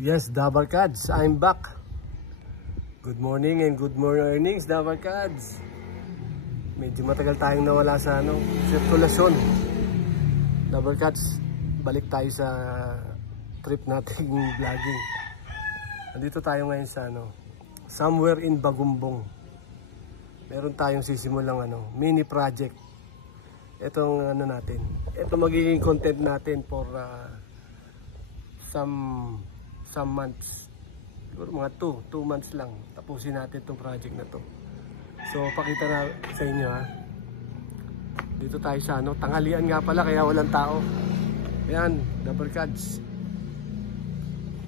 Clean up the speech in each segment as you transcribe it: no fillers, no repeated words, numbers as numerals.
Yes, Dabarkads, I'm back. Good morning and good mornings, Dabarkads. Medyo matagal tayong nawala sa sirkulasyon. Dabarkads, balik tayo sa trip nating vlogging. Nandito tayo ngayon sa somewhere in Bagumbong. Meron tayong sisimulang mini project. Itong natin. Ito magiging content natin for some months. Siguro mga 2 months lang. Tapusin natin itong project na to. So pakita na sa inyo Dito tayo sa tanghalian nga pala kaya walang tao. Ayan, Dabarkads.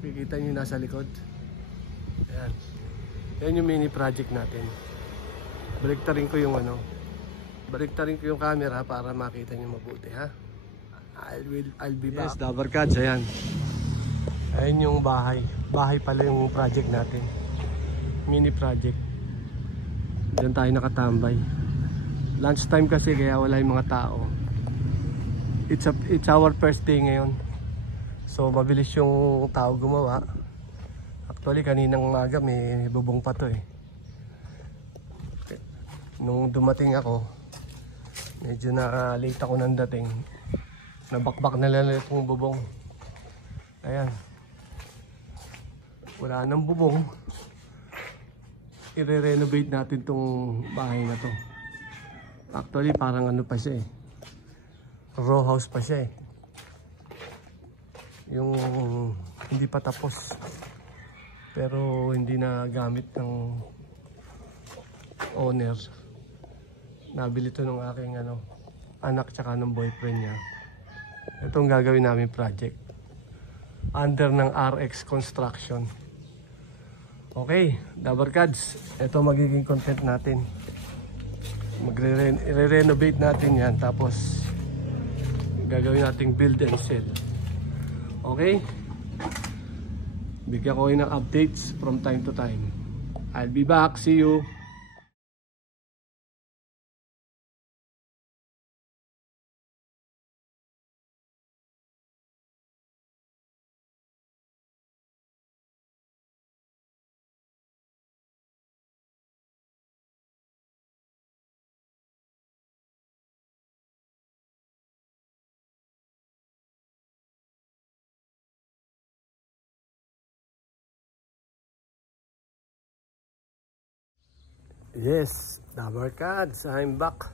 Kikita nyo nasa likod. Ayan. Ayan yung mini project natin. Baliktarin ko yung baliktarin ko yung camera para makita nyo mabuti I'll be back. Yes, Dabarkads, ayan. Ayan yung bahay. Bahay pala yung project natin. Mini project. Diyan tayo nakatambay. Lunch time kasi kaya wala yung mga tao. It's our first day ngayon. So mabilis yung tao gumawa. Actually kaninang umaga may bubong pa to Nung dumating ako, medyo na late ako nang dating. Nabakbak na lang itong bubong. Ayan. Wala nang bubong. I-renovate natin tong bahay na to. Actually parang pa siya row house pa siya Yung hindi pa tapos. Pero hindi na gamit ng owner. Nabili to ng aking anak tsaka ng boyfriend niya. Itong gagawin namin project. Under ng RX Construction. Okay, Dabarkads, ito magiging content natin. Magre-renovate natin yan, tapos gagawin nating build and sell. Okay? Bigyan ko kayo ng updates from time to time. I'll be back, see you. Yes, Dabarkads, I'm back.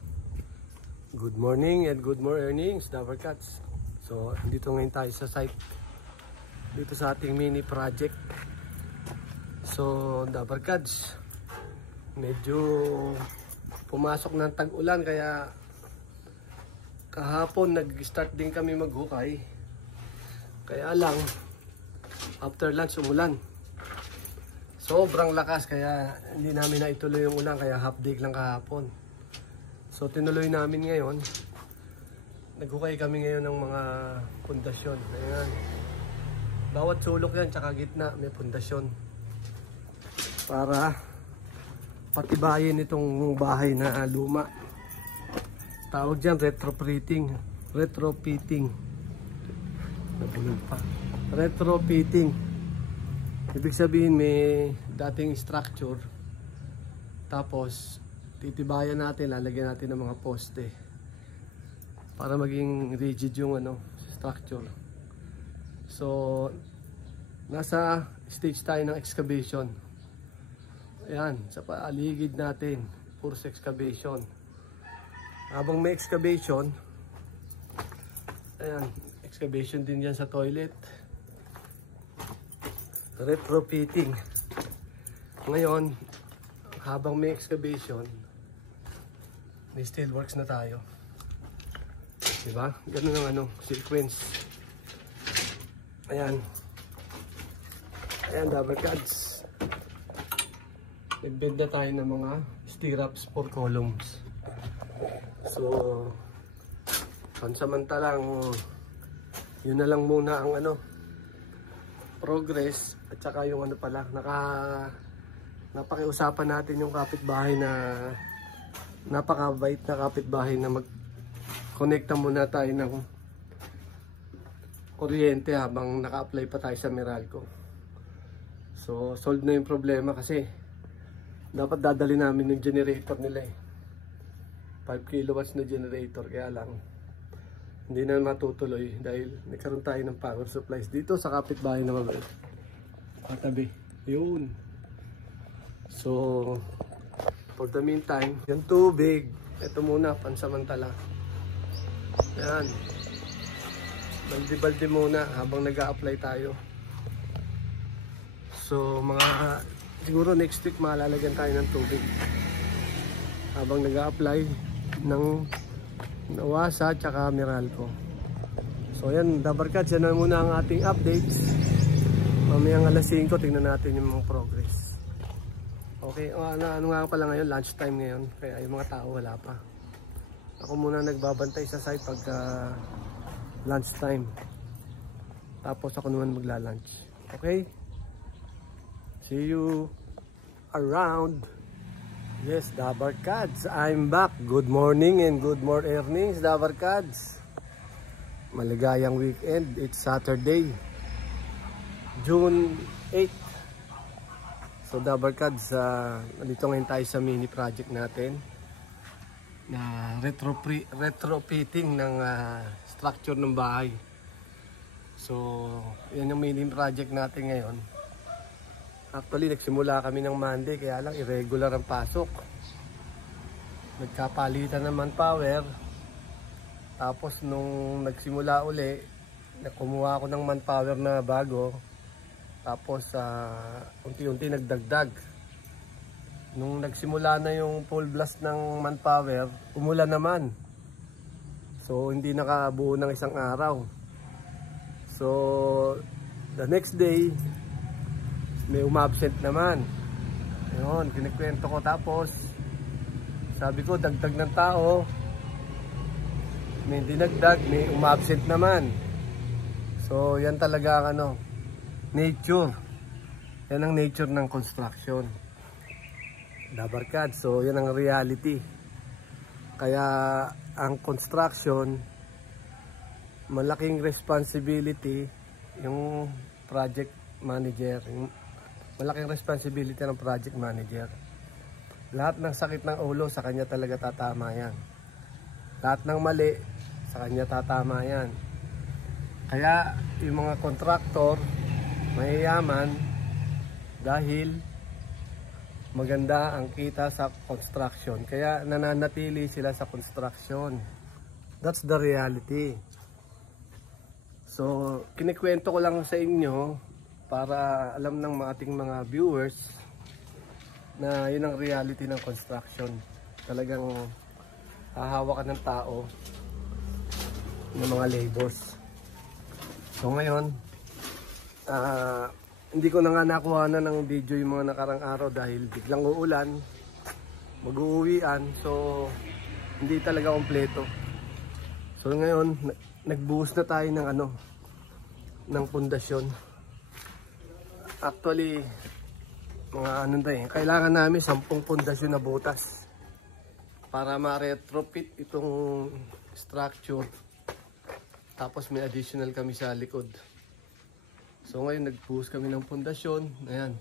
Good morning and good mornings, Dabarkads. So, dito ngayon tayo sa site. Dito sa ating mini project. So, Dabarkads, medyo pumasok ng tag-ulan kaya kahapon nag-start din kami maghukay. Kaya lang, after lunch umulan. Sobrang lakas kaya hindi namin na ituloy yung ulan kaya half day lang kahapon. So tinuloy namin ngayon. Naghukay kami ngayon ng mga pundasyon. Ayan. Bawat sulok yan tsaka gitna may pundasyon. Para patibayin itong bahay na luma. Tawag dyan retrofitting. Retrofitting. Nabulog pa. Retrofitting. Ibig sabihin may dating structure, tapos titibayan natin, lalagyan natin ng mga poste para maging rigid yung structure. So nasa stage tayo ng excavation. Ayan, sa paligid natin puro excavation. Habang may excavation, ayan, excavation din yan sa toilet. Retrofitting. Ngayon, habang may excavation, may steelworks na tayo. Diba? Ganun ang sequence. Ayan. Ayan, Dabarkads. Nag-bend na tayo ng mga stirrups for columns. So, pansamantalang yun na lang muna ang progress. At saka yung napakiusapan natin yung kapitbahay na napakabait na kapitbahay na mag-connecta muna tayo ng kuryente habang naka-apply pa tayo sa Meralco. So solve na yung problema kasi dapat dadali namin yung generator nila eh. 5 kilowatts na generator, kaya lang hindi na matutuloy dahil nagkaroon tayo ng power supplies dito sa kapitbahay na mabait. Katabi. Yun. So for the meantime, yung tubig, ito muna pansamantala. Yan. Balde-balde muna habang nag-a-apply tayo. So mga siguro next week malalagyan tayo ng tubig habang nag-a-apply ng Nawasa at saka Meralco. So yan, Dabarkads, yan na muna ang ating updates. Mamayang alas 5 tingnan natin yung mga progress. Okay, ano nga pala ngayon, lunch time ngayon, kaya yung mga tao wala pa. Ako muna nagbabantay sa site pagka lunch time. Tapos ako naman magla-lunch. Okay? See you around. Yes, Dabarkads, I'm back. Good morning and good more earnings, Dabarkads. Maligayang weekend. It's Saturday, June 8. So Dabarkads, nandito ngayon tayo sa mini project natin na retrofitting ng structure ng bahay. So yan yung mini project natin ngayon. Actually, nagsimula kami ng Monday, kaya lang irregular ang pasok. Nagkapalitan ng manpower. Tapos nung nagsimula uli, kumuha ako ng manpower na bago. Tapos unti-unti nagdagdag. Nung nagsimula na yung full blast ng manpower, umulan naman. So hindi nakabuo ng isang araw. So the next day, may umabsent naman. Ayun, kinikwento ko, tapos sabi ko dagdag ng tao, may dinagdag, may umabsent naman. So yan talaga ang nature. Yan ang nature ng construction, Dabarkads. So yan ang reality. Kaya ang construction, malaking responsibility yung project manager. Malaking responsibility ng project manager. Lahat ng sakit ng ulo sa kanya talaga tatama yan. Lahat ng mali sa kanya tatama yan. Kaya yung mga kontraktor mayayaman dahil maganda ang kita sa construction. Kaya nananatili sila sa construction. That's the reality. So kinikwento ko lang sa inyo para alam ng ating mga viewers na yun ang reality ng construction. Talagang hahawakan ng tao, ng mga labors. So ngayon, hindi ko na nga nakuha na ng video yung mga nakarang araw dahil biglang uulan, mag-uuwian, so hindi talaga kompleto. So ngayon, nagbuhos na tayo ng ng pundasyon. Actually, mga kailangan namin 10 pundasyon na butas para ma-retrofit itong structure. Tapos may additional kami sa likod. So ngayon nag-post kami ng pundasyon. Ayan.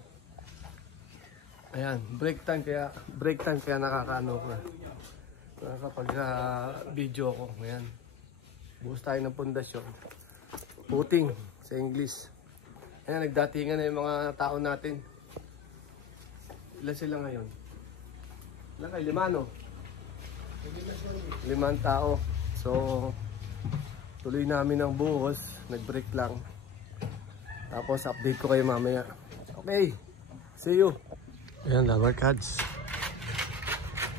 Ayan, break time kaya nakakaano ko. Nakakapag video ko. Ayan. Buhos tayo ng pundasyon. Footing sa English. Ayan, nagdatingan na yung mga tao natin. Ilan sila ngayon? Ilan kayo? 5, no? 5 tao. So, tuloy namin ang buhos. Nag-break lang. Tapos, update ko kayo mamaya. Okay. See you. Ayan, Dabarkads.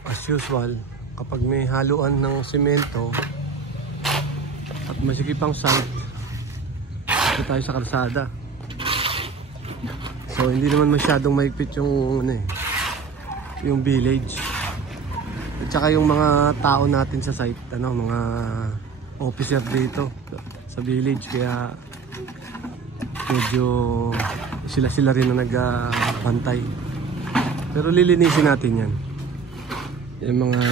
As usual, kapag may haluan ng semento at masikipang site, dito tayo sa kalsada. So hindi naman masyadong maigpit yung yung village. At saka yung mga tao natin sa site, mga officer dito sa village, kaya medyo sila rin na nagbantay. Pero lilinisin natin yan. Yung mga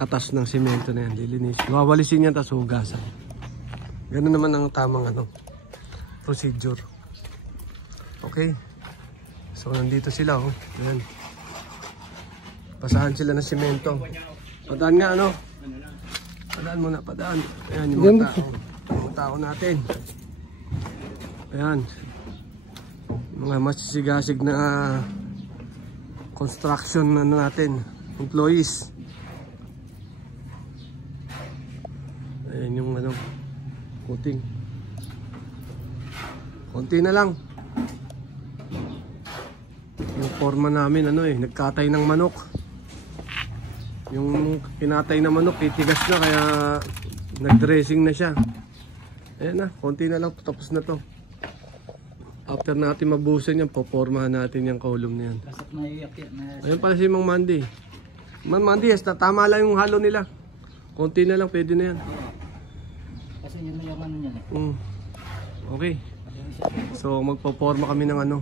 katas ng semento na yan, lilinisin. Wawalisin yan, tapos hugasan. Ganun naman ang tamang procedure. Okay? So nandito sila oh. Ayan. Pasahan sila ng simento. Padaan nga ano. Padaan muna, padaan. Ayan yung mga tao. Yung mga tao natin. Ayan. Mga masisigasig na construction ano natin. Employees. Ayan yung ano. Coating. Konti na lang. Yung forma namin ano nagkatay ng manok. Yung kinatay na manok titigas na kaya nagdressing na siya. Ayan na, konti na lang tapos na to. After natin mabuhusan yan, popormahan natin yung column na yan. Ayan pala si Mang Mandy. Mang Mandy, tama lang yung halo nila. Konti na lang, pwede na yan. Kasi yun na yung ano niya. Okay. So magpoporma kami ng ano.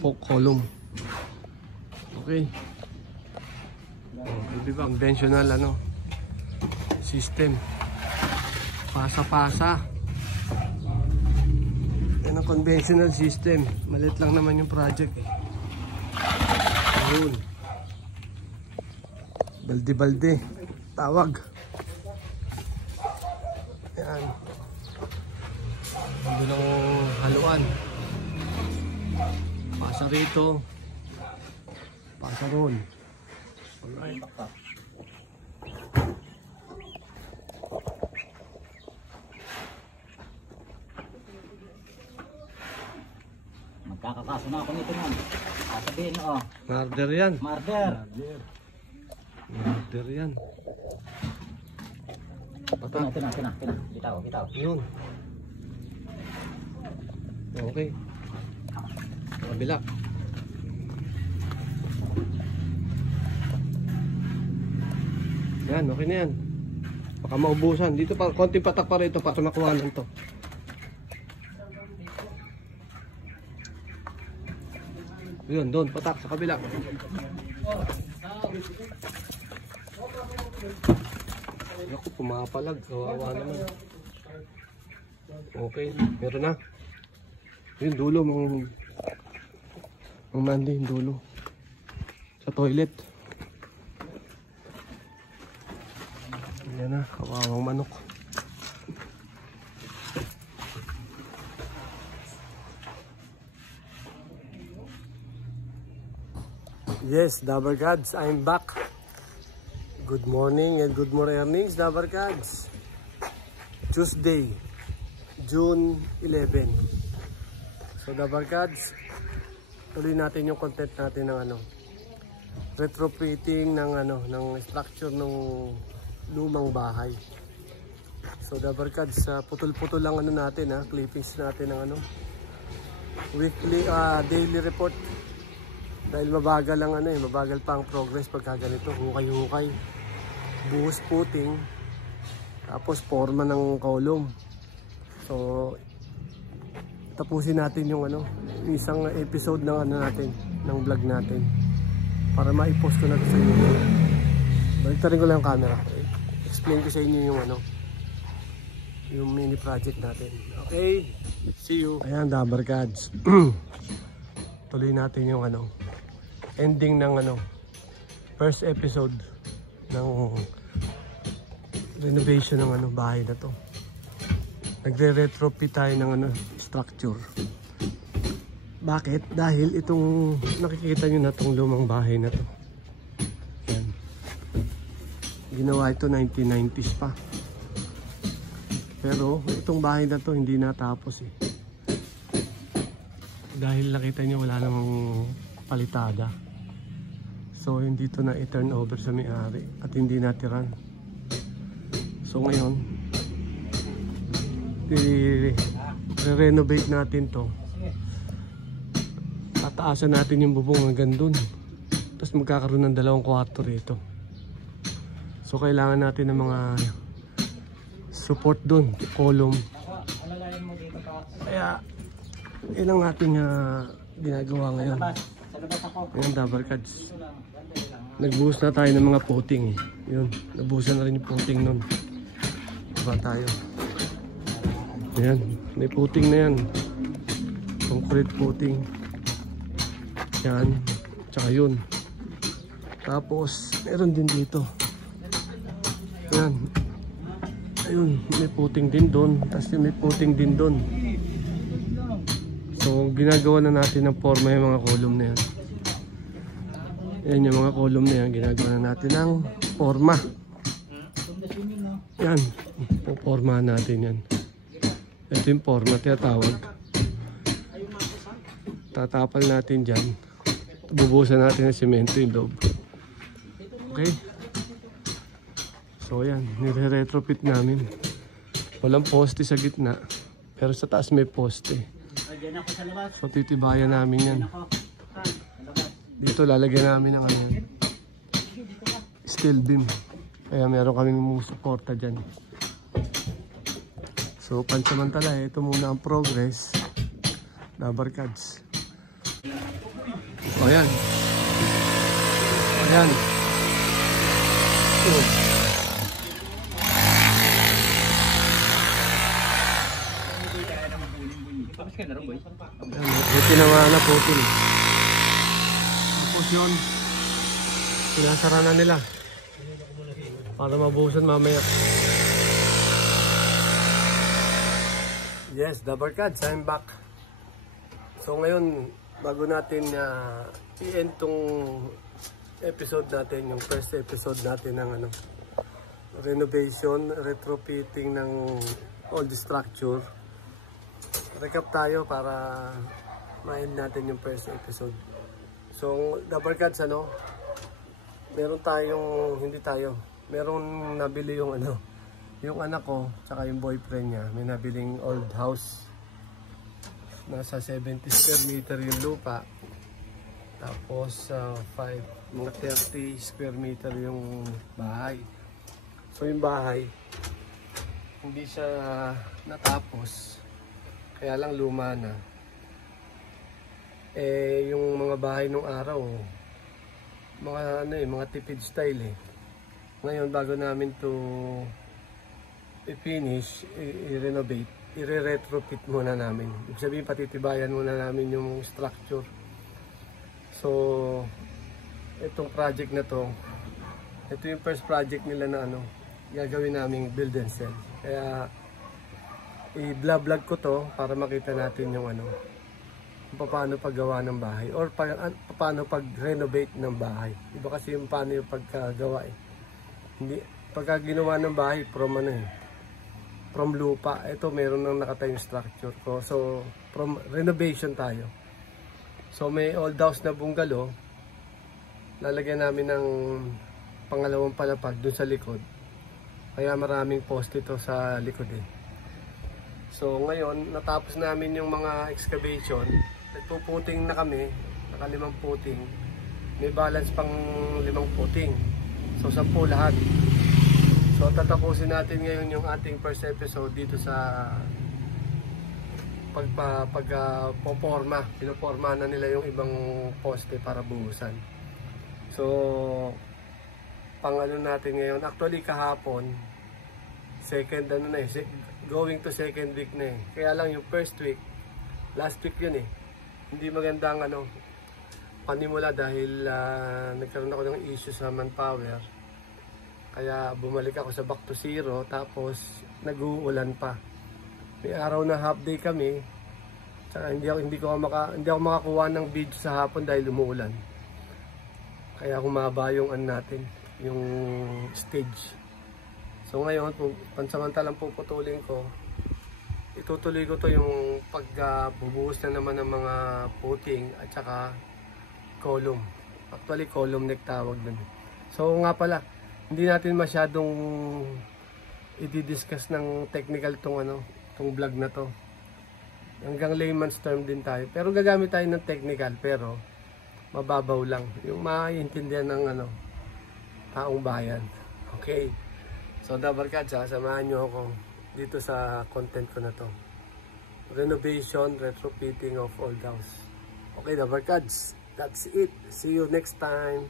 Column. Okay. Hindi ba conventional ano system. Pasa-pasa. Yan ang conventional system. Maliit lang naman yung project eh. Ayun. Balde-balde. Tawag. Yan. Ando ng haluan. Pasa rito. Pasa ron. Alright. Magkakakaso na ako nito nun. Sasabihin o. Murder yan. Murder. Murder yan. Patak. Ito na. Bitaw. Yun. Okay. Kabila. Yan, okay na yan. Baka maubusan. Dito pa, konting patak pa rito para makuha lang to. Yun, doon, patak sa kabila. Ako, pumapalag. Kawawa naman. Okay, meron na. Yun, dulo, Mang Mandy, yung dulo. Sa toilet. Yan na, kawawang manok. Yes, Dabber Gods, I'm back. Good morning and good mornings, Dabber Gods. Tuesday, June 11. So Dabber Gods, tuloy natin yung content natin ng ano, retrofitting ng ano, ng structure ng lumang bahay. So Dabber Gods, putol-putol lang ano natin clippings natin ng ano, weekly, daily report. Dahil mabagal lang ano mabagal pa ang progress pagka ganito, hukay-hukay, buhos puting, tapos forma ng column. So tapusin natin yung ano, isang episode ng ano natin, ng vlog natin, para ma-post ko na sa inyo. Baliktarin ko lang yung camera, explain ko sa inyo yung ano, yung mini project natin. Okay, see you. Ayan, Dabber Gods. Tuloy natin yung ano, ending ng ano, first episode ng renovation ng ano, bahay na to. Nagre-retrofit tayo ng ano, structure. Bakit? Dahil itong nakikita nyo na itong lumang bahay na to, yan, ginawa ito 1990s pa, pero itong bahay na to hindi natapos dahil nakita nyo wala namang palitada. So hindi ito na i-turn over sa may-ari at hindi natiran. So ngayon i-renovate natin to. Tataasan natin yung bubong hanggang dun. Tapos magkakaroon ng 2 kwarto rito. So kailangan natin ng mga support dun, column. Kaya ilang ating ginagawa ngayon. Ayan, Dabber Gods. Nagbuhos na tayo ng mga puting Yun, nabuhusan na rin yung puting nun. Diba tayo? Ayan, may puting na yan. Concrete puting. Yan. Tsaka yun. Tapos, meron din dito. Yan. Ayun, may puting din doon. Tapos may puting din doon. So, ginagawa na natin ng forma yung mga column na yan. Yan yung mga column na yan. Ginagawa na natin ng forma. Yan. Puporma natin yan. Ito yung forma, tinatawag. Tatapal natin dyan. Bubuhusan natin ng semento yung loob. Okay? So yan, nire-retrofit namin. Walang poste sa gitna, pero sa taas may poste. So titibayan namin yan. Dito lalagyan namin ng ano, steel beam. Kaya meron kaming suporta dyan. So pansamantala, ito muna ang progress. Dabarkads. O yan. O yan. Buti naman na putil. Tapos yun, sinasara na nila para mabuhusan mamaya. Yes, Dabarkads, I'm back. So ngayon, bago natin i-end tong episode natin, yung first episode natin ng ano, renovation, retrofitting ng old structure, recap tayo para ma-end natin yung first episode. So, Dabarkads, ano, meron nabili yung ano, yung anak ko, tsaka yung boyfriend niya, may nabiling old house. Nasa 70 square meter yung lupa. Tapos, mga 30 square meter yung bahay. So, yung bahay, hindi siya natapos. Kaya lang luma na. Eh, yung mga bahay nung araw, mga tipid style eh. Ngayon, bago namin to i-finish, i-renovate, i-retrofit muna namin. Ibig sabihin, patitibayan muna namin yung structure. So, itong project na to, ito yung first project nila na ano, gagawin naming build and sell. Kaya, i-vlog ko to para makita natin yung ano, paano paggawa ng bahay or paano pag-renovate ng bahay. Iba kasi yung paano yung pagkagawa eh. Hindi, pagka ginawa ng bahay from ano eh, from lupa. Ito meron nang nakatayong structure ko. So, from renovation tayo. So, may old house na bungalow. Lalagyan namin ng pangalawang palapag dun sa likod. Kaya maraming poste ito sa likod eh. So, ngayon, natapos namin yung mga excavation. Nagpuputing na kami. Naka 5 puting. May balance pang 5 puting. So, 10 lahat. So, tatapusin natin ngayon yung ating first episode dito sa pagpoporma. Pinoporma na nila yung ibang poste para buhusan. So, pang ano natin ngayon. Actually, kahapon, going to second week na eh. Kaya lang yung first week, last week yun eh. Hindi magandang ano, panimula dahil nagkaroon ako ng issue sa manpower. Kaya bumalik ako sa back to zero, tapos nag-uulan pa. May araw na half day kami. Tsaka hindi ako makakuha ng video sa hapon dahil umuulan. Kaya humaba yung natin, yung stage. So ngayon, pansamantalang puputulin ko, itutuloy ko to yung pagbubuhos na naman ng mga puting at saka column. Actually, column neck tawag dun. So nga pala, hindi natin masyadong i-discuss ng technical tong vlog na to. Hanggang layman's term din tayo. Pero gagamit tayo ng technical, pero mababaw lang. Yung maiintindihan ng taong bayan. Okay. So, Dabarkads, samahan nyo ako dito sa content ko na to. Renovation, retrofitting of old house. Okay, Dabarkads, that's it. See you next time.